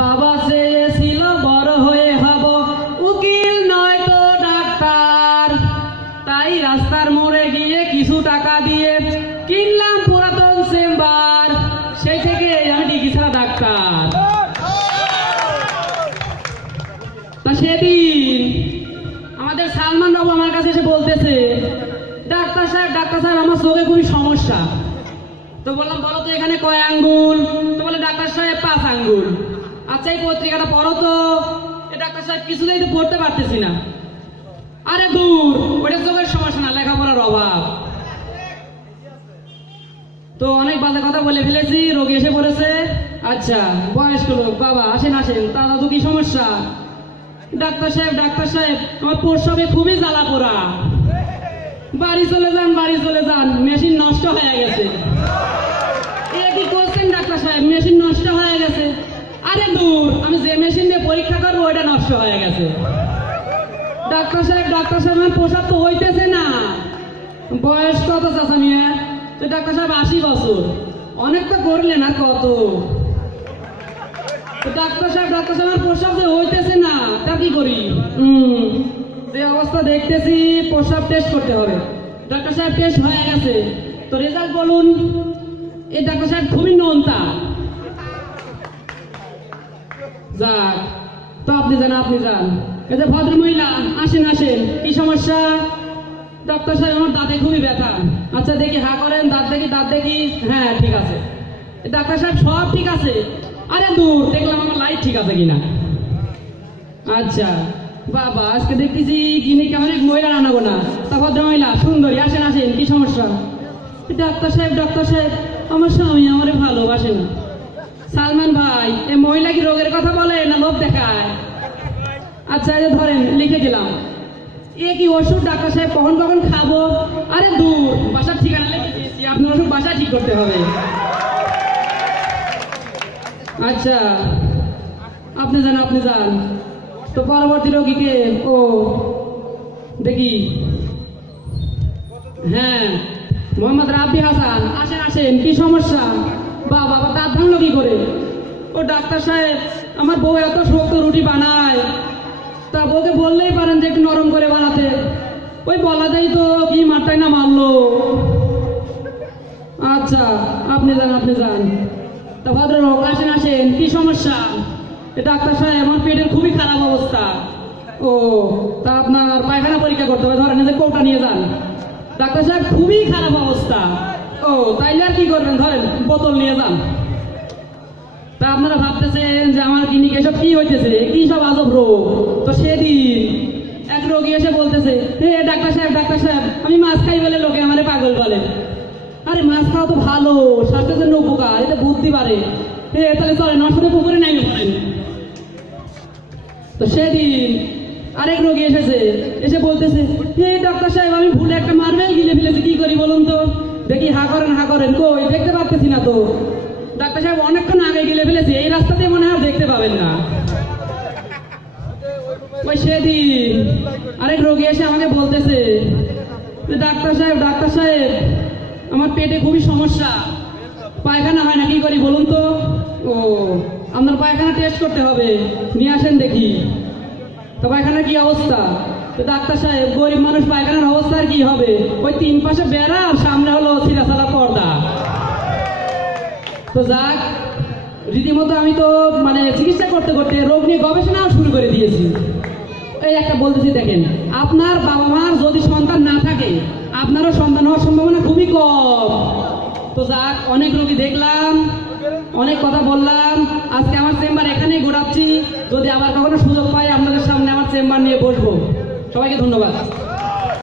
বাবা চেয়েছিল বড় হয়ে হব উকিল নয়তো ডাক্তার, তাই রাস্তার মোড়ে গিয়ে কিছু টাকা দিয়ে কিনলাম পুরাতন চেম্বার, সেই থেকে আমি ডিগ্রি ছাড়া ডাক্তার। তা সেদিন আমাদের সালমান বাবু আমার কাছে এসে বলতেছে, ডাক্তার সাহেব আমার চোখে খুবই সমস্যা। তো বললাম বলো তো এখানে কয় আঙ্গুল? তো বলে ডাক্তার সাহেব 5 আঙ্গুল। আচ্ছা এই পত্রিকাটা পড়ো তো। ডাক্তার সাহেব কিছুতেই তো পড়তে পারতেছি না। আরে দূর, ওটা চোখের সমস্যা না, লেখাপড়ার অভাব। তো অনেক বাজে কথা বলে ফেলেছি, রোগী এসে পড়েছে। আচ্ছা বয়স্ক লোক, বাবা আসেন আসেন, তা দাদু কি সমস্যা? ডাক্তার সাহেব আমার প্রস্রাবে খুবই জ্বালা পোড়া, বাড়ি চলে যান, মেশিন নষ্ট হয়ে গেছে। এ কি করছেন ডাক্তার সাহেব, মেশিন নষ্ট হয়ে গেছে? আরে দূর, আমি যে মেশিন দিয়ে পরীক্ষা করবো ওইটা নষ্ট হয়ে গেছে। ডাক্তার সাহেব আমার প্রস্রাব তো হইতেছে না। বয়স কত চাচা মিয়া? তো ডাক্তার সাহেব 80 বছর। অনেক তো করলেন, আর কত? ডাক্তার সাহেব আমার প্রস্রাব যে হইতেছে না, তা কি করি? যে অবস্থা দেখতেছি প্রস্রাব টেস্ট করতে হবে। ডাক্তার সাহেব টেস্ট হয়ে গেছে, তো রেজাল্ট বলুন। এই ডাক্তার সাহেব খুবই নোনতা। যাক, তো আপনি যান। এই যে ভদ্র মহিলা, আসেন, কি সমস্যা? ডাক্তার সাহেব আমার দাঁতে খুবই ব্যথা। আচ্ছা দেখি, হা করেন, দাঁত দেখি। হ্যাঁ ঠিক আছে। ডাক্তার সাহেব সব ঠিক আছে। আরে দূর, দেখলাম আমার লাইট ঠিক আছে কিনা। আচ্ছা বাবা, আজকে দেখতেছি কিনে কেমন এক মহিলা আনাবো না। তা ভদ্র মহিলা সুন্দরী, আসেন কি সমস্যা? ডাক্তার সাহেব আমার স্বামী আমারে ভালোবাসে না। সালমান ভাই, এই মহিলা কি রোগের কথা বলে না লোভ দেখায়? আচ্ছা এই যে ধরেন, লিখে দিলাম। এ কি ওষুধ ডাক্তার সাহেব, কখন খাবো? আরে দূর, বাসার ঠিকানা লিখে দিয়েছি, আপনার ওষুধ বাসায় ঠিক করতে হবে। আচ্ছা আপনি যান। তো পরবর্তী রোগীকে দেখি। হ্যাঁ, মোহাম্মদ রাব্বি হাসান, আসেন, কি সমস্যা? বাবা দাঁত ভাঙলো কি করে? ও ডাক্তার সাহেব, আমার বউ এত শক্ত রুটি বানায়, তা বউকে বললেই পারেন যে একটু নরম করে বানাতে। ওই বলাতেই তো কি মারটাই না মারলো। আচ্ছা আপনি যান। তা ভদ্রলোক আসেন, কি সমস্যা? ডাক্তার সাহেব আমার পেটের খুবই খারাপ অবস্থা। তা আপনার পায়খানা পরীক্ষা করতে হবে, ধরেন যে কৌটা নিয়ে যান। ডাক্তার সাহেব খুবই খারাপ অবস্থা। তাইলে আর কি করবেন, ধরেন বোতল নিয়ে যান। তা আপনারা ভাবতেছেন যে আমার ক্লিনিক এসব কি হইতেছে, কি সব আজব রোগ। তো সেদিন এক রোগী এসে বলতেছে, হে ডাক্তার সাহেব আমি মাছ খাই বলে লোকে আমারে পাগল বলে। আরে মাছ খাওয়া তো ভালো, স্বাস্থ্যের জন্য উপকার, এতে বুদ্ধি বাড়ে। তাহলে চলেন আমার সাথে পুকুরে নাইমে পড়েন। তো সেদিন আরেক রোগী এসে বলতেছে, হে ডাক্তার সাহেব আমি ভুলে একটা মার্বেল গিলে ফেলেছি, কি করি বলুন তো? দেখি, হা করেন, কই দেখতে পাচ্ছি না তো। ডাক্তার সাহেব অনেকক্ষণ আগে গিলে ফেলেছি, এই রাস্তাতে মনে হয় দেখতে পাবেন না। ওই সেদিন আরেক রোগী এসে আমাকে বলতেছে, ডাক্তার সাহেব আমার পেটে খুবই সমস্যা, পায়খানা হয় না, কি করি বলুন তো? আপনার পায়খানা টেস্ট করতে হবে, নিয়ে আসেন দেখি। তো পায়খানার কি অবস্থা? তো ডাক্তার সাহেব, গরিব মানুষ পায়খানার অবস্থা আর কি হবে? ওই 3 পাশে বেড়া, সামনে হলো ছিঁড়াছাড়া পর্দা। তো যাক, রীতিমতো আমি তো চিকিৎসা করতে রোগ নিয়ে গবেষণাও শুরু করে দিয়েছি। এই একটা বলতেছি, দেখেন আপনার বাবা মার যদি সন্তান না থাকে, আপনারও সন্তান হওয়ার সম্ভাবনা খুবই কম। তো যাক, অনেক রোগী দেখলাম, অনেক কথা বললাম, আজকে আমার চেম্বার এখানেই ঘোরাচ্ছি। যদি আবার কখনো সুযোগ পাই আপনাদের সামনে আমার চেম্বার নিয়ে বসবো। সবাইকে ধন্যবাদ।